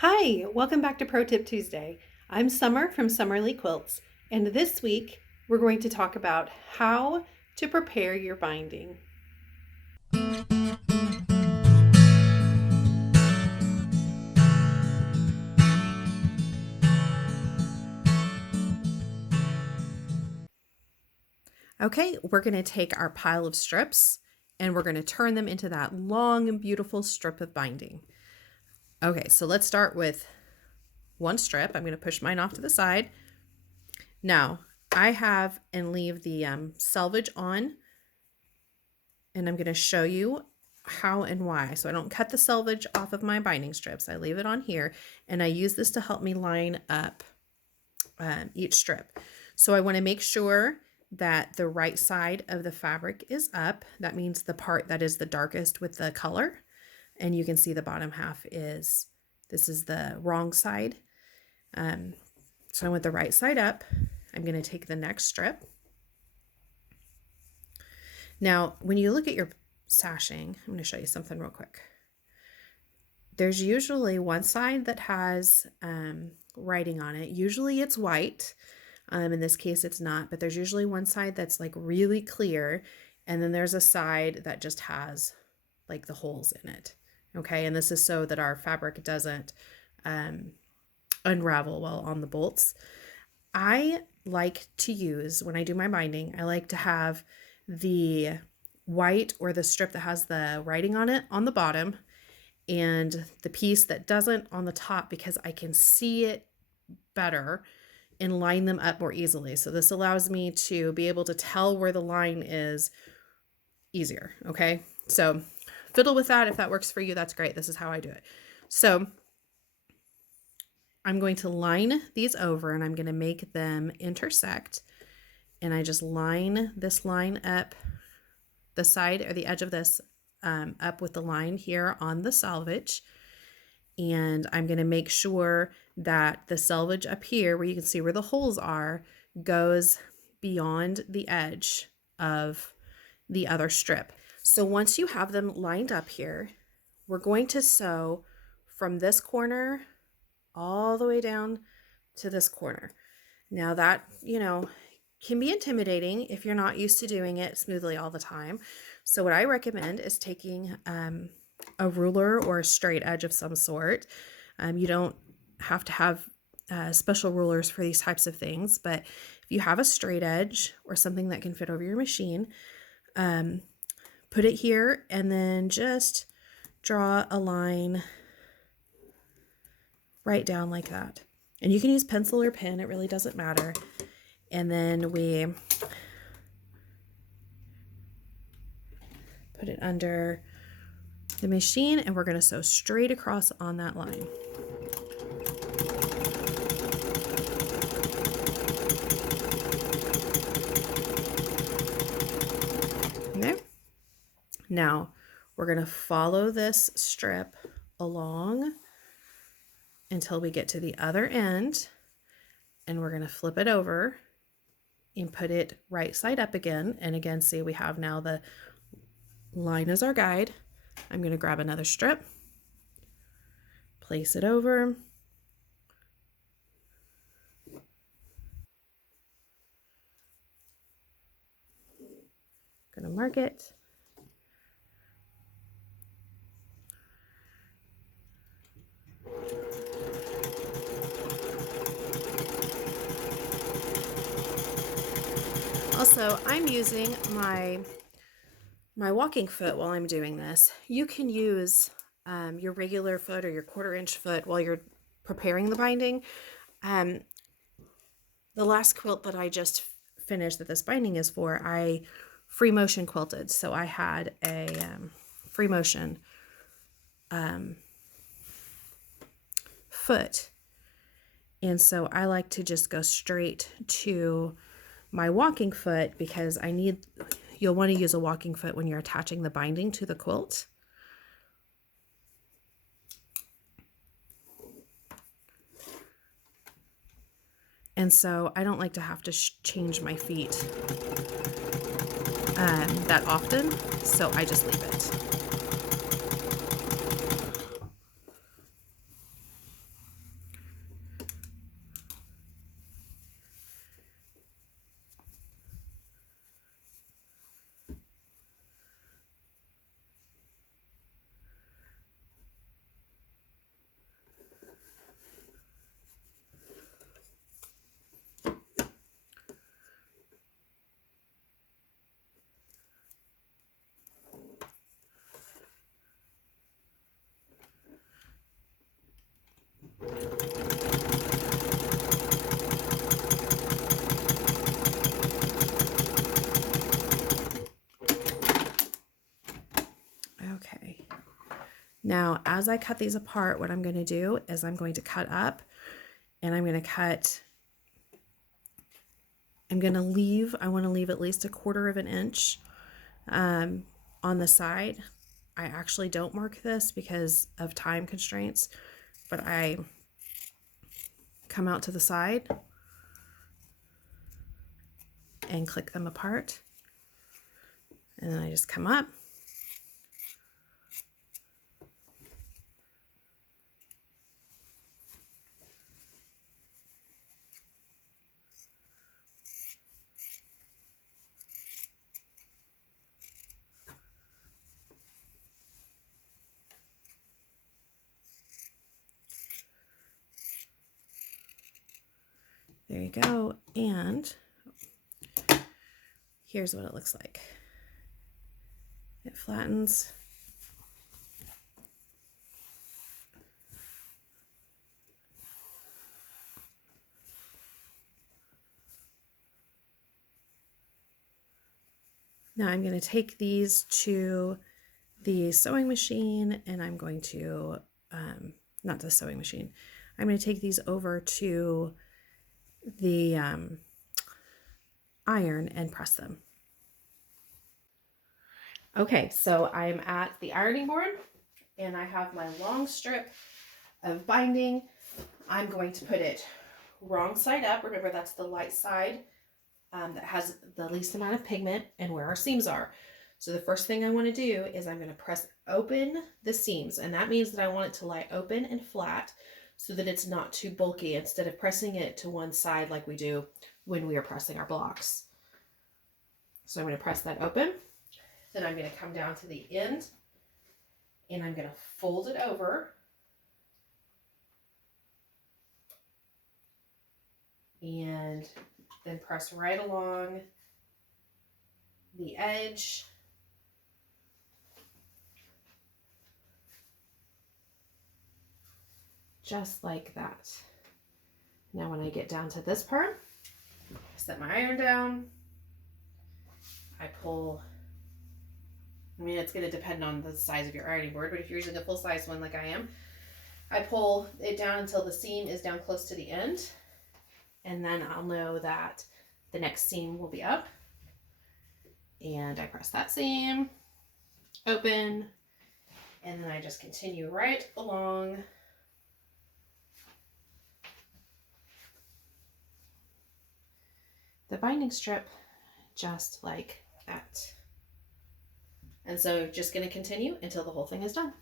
Hi, welcome back to Pro Tip Tuesday. I'm Summer from Summerly Quilts, and this week we're going to talk about how to prepare your binding. Okay, we're going to take our pile of strips and we're going to turn them into that long and beautiful strip of binding. Okay, so let's start with one strip. I'm going to push mine off to the side. Now, I have and leave the selvage on, and I'm going to show you how and why. So I don't cut the selvage off of my binding strips. I leave it on here, and I use this to help me line up each strip. So I want to make sure that the right side of the fabric is up. That means the part that is the darkest with the color. And you can see the bottom half this is the wrong side. So I want the right side up. I'm going to take the next strip. Now, when you look at your sashing, I'm going to show you something real quick. There's usually one side that has writing on it. Usually it's white. In this case, it's not, but there's usually one side that's like really clear. And then there's a side that just has like the holes in it. Okay. And this is so that our fabric doesn't unravel while on the bolts. I like to use, when I do my binding, I like to have the white or the strip that has the writing on it on the bottom and the piece that doesn't on the top, because I can see it better and line them up more easily. So this allows me to be able to tell where the line is easier. Okay. So fiddle with that. If that works for you, that's great. This is how I do it. So I'm going to line these over and I'm going to make them intersect. And I just line this line up, the side or the edge of this up with the line here on the selvage. And I'm going to make sure that the selvage up here, where you can see where the holes are, goes beyond the edge of the other strip. So once you have them lined up here, we're going to sew from this corner all the way down to this corner. Now that, can be intimidating if you're not used to doing it smoothly all the time. So what I recommend is taking a ruler or a straight edge of some sort. You don't have to have special rulers for these types of things, but if you have a straight edge or something that can fit over your machine, put it here and then just draw a line right down like that. And you can use pencil or pen, it really doesn't matter. And then we put it under the machine and we're going to sew straight across on that line. Okay. Now we're going to follow this strip along until we get to the other end, and we're going to flip it over and put it right side up again. And again, see, we have now the line as our guide. I'm going to grab another strip, place it over, going to mark it. Also, I'm using my walking foot while I'm doing this. You can use your regular foot or your 1/4 inch foot while you're preparing the binding. The last quilt that I just finished that this binding is for, I free motion quilted. So I had a free motion foot. And so I like to just go straight to my walking foot because you'll want to use a walking foot when you're attaching the binding to the quilt. And so I don't like to have to change my feet that often, so I just leave it. Now, as I cut these apart, what I'm going to do is I'm going to cut up, and I'm going to cut, I want to leave at least 1/4 of an inch on the side. I actually don't mark this because of time constraints, but I come out to the side and click them apart. And then I just come up. There you go. And here's what it looks like. It flattens. Now I'm going to take these to the sewing machine, and I'm going to, not the sewing machine, I'm going to take these over to the iron and press them. Okay, so I'm at the ironing board, and I have my long strip of binding. I'm going to put it wrong side up. Remember, that's the light side that has the least amount of pigment and where our seams are. So the first thing I want to do is I'm going to press open the seams, and that means that I want it to lie open and flat so that it's not too bulky, instead of pressing it to one side like we do when we are pressing our blocks. So I'm going to press that open. Then I'm going to come down to the end, and I'm going to fold it over. And then press right along the edge. Just like that. Now when I get down to this part, I set my iron down. I pull, I mean, it's going to depend on the size of your ironing board, but if you're using a full size one like I am, I pull it down until the seam is down close to the end. And then I'll know that the next seam will be up. And I press that seam, open, and then I just continue right along the binding strip, just like that. And so just going to continue until the whole thing is done.